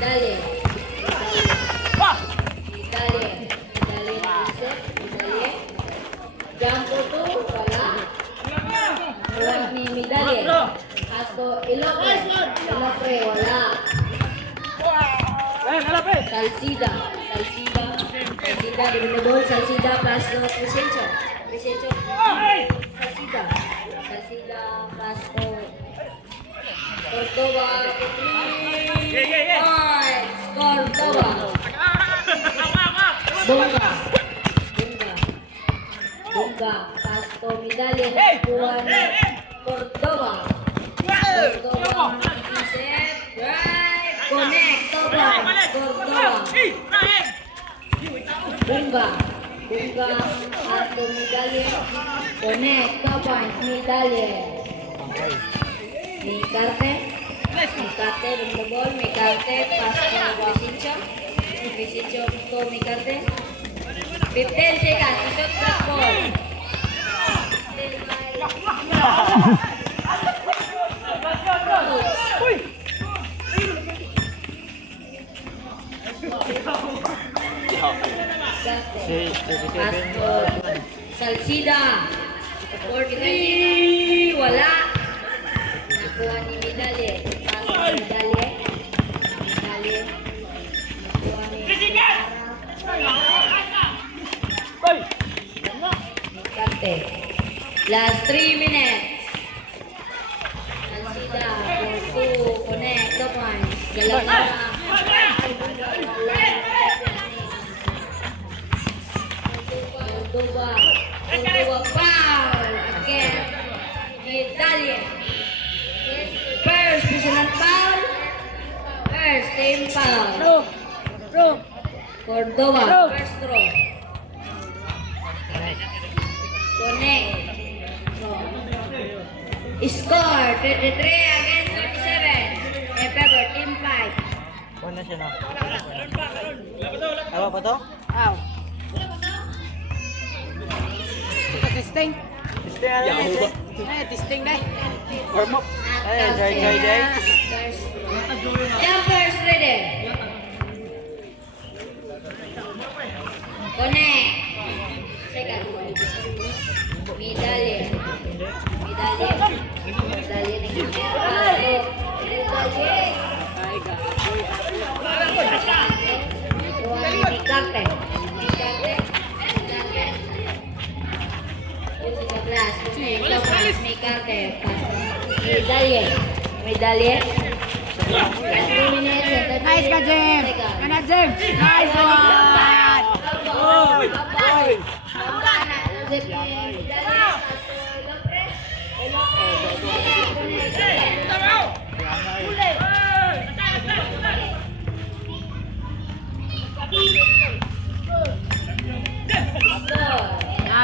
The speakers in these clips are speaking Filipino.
Medalye. Medalye. Jumpo 2, wala. Wala ni Medalye. Asko, Ilopre, wala. Salsida, Divinabol, Salsida, Pasto, Crescencio. Salsida, Pasto, Cordova, Cordova, Bunga, Pasto, Medalye, Buwan, Cordova, Isep, Drive, Connect, Cordova, Bunga, Pasto, Medalye, Connect, Medalye, Mikarte, Divinabol, Mikarte, Pasto, Crescencio, Mikarte. 15 seconds, shot clock ball. Salsida 43, wala. Nakuha ni Medalye. Nakuha ni Mikarte. Last 3 minutes. Salsida 4-2, connect, 2 points. Galagara. Cordova, foul again. Medalye. First personal foul. First team foul. Cordova, first throw. Connect. Score 33 against 37. In favor, team 5. Ano siya na? Awa pa to? Aw. Testing. Testing ano yun? Testing dai. Warm up. Ayan, try day. Jumpers ready. Connect. Second. Medalye. Medalye. Nice ka, Jim. Jim. Nice one.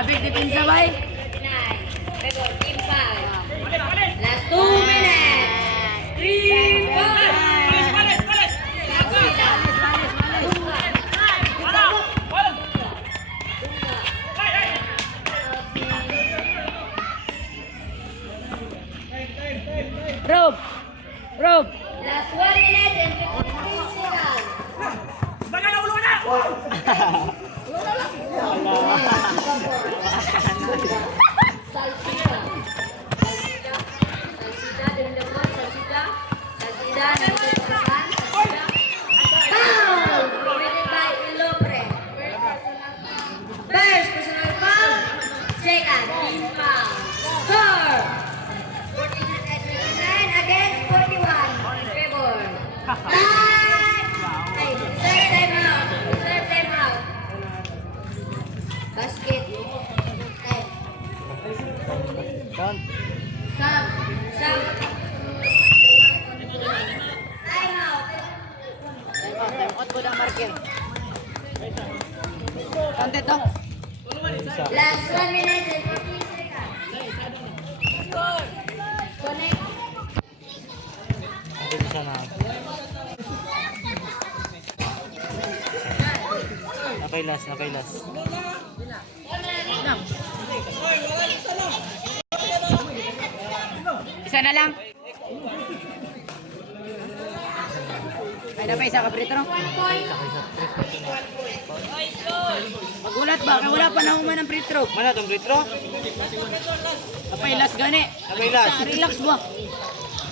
Big defense sabay. Team 5. Last 2 minutes. 3, 4. Rob. Last 1 minute and 15 seconds. Salsida, Divinabol, Salsida, nagtuturakan, foul! Committed by Ilopre. First personal foul, second team foul. Score 49 against 41 in favor. Third time out. Basket. Count. Sub. Time out. Time out po na marker. Counted to. Last 1 minute and 15 seconds. Connect. Hindi ko sana. Nakailas. Isa na lang. Ay, napay isa ka free throw. Magulat ba? Kaya wala pa na human ng free throw. Mana tong free throw? Napay last gani. Napay last. Sa relax ba?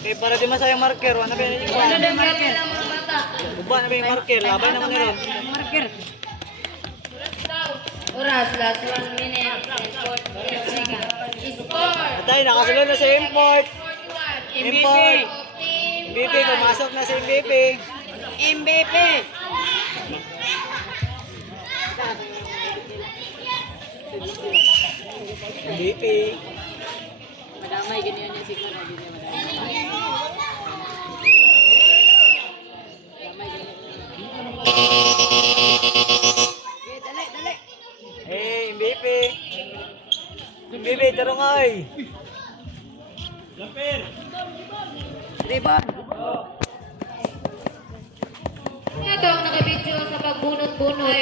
Okay, para di masayang marker. Ano ba yung Ano iba? na yung marker? Uba na ba yung marker? Labay naman nila. Marker. Oras, last 1 minute and 40 seconds. Score! Atay, nakasunod na sa import. MVP. MVP, pumasok na sa MVP. MVP. MVP. Madamay ganyan niya siguro. Madamay ganyan. Dali. Hey, MVP. MVP, tarong ay. Rebound. Ito ang nakabidyo sa pagbunot-bunot.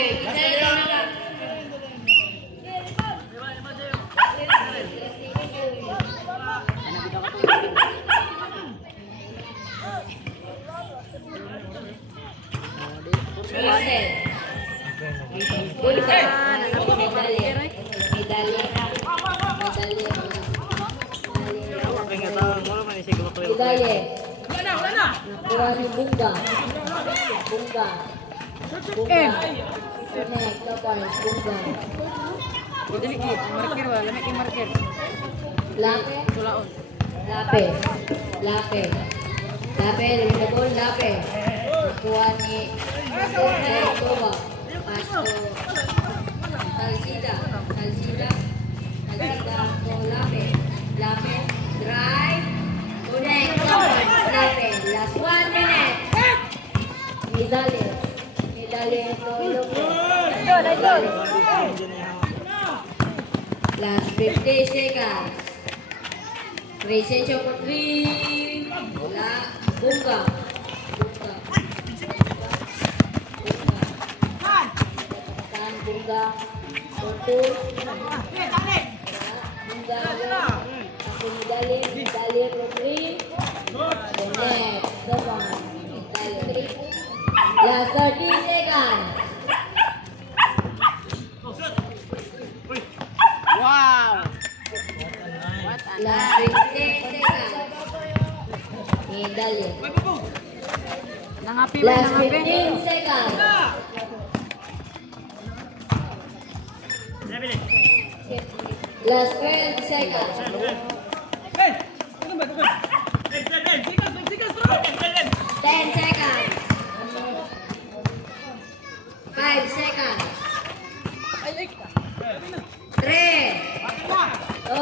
Bulkan. Medalya. Ay nga tao, mo naman isig ko kayo. Medalya. Nakuha ni Bunga. Bunga. Connect. Kapag Bunga. Dali ki, marker wala, lamig yung marker. Lape. Tulaon. Lape. Lape. Lape. Lumabol. Lape. Nakuha ni Jertoba. Pasto. Talsida. Ko Lape. Lape. Drive. Connect. Lape. Last 1 minute. Medalya. Ito Ilocos. Last 50 seconds. Presensyo for 3. Bunga. Bunga. For 2. Bunga. Ako medalya for 3. The next. The one. Medalya. Last 30 seconds. Wow. What a Last 15 seconds. Medalya. Nangapi ba, Last nangapi? 15 seconds. Last 12 seconds. 10 seconds. 5 seconds. 3. 2.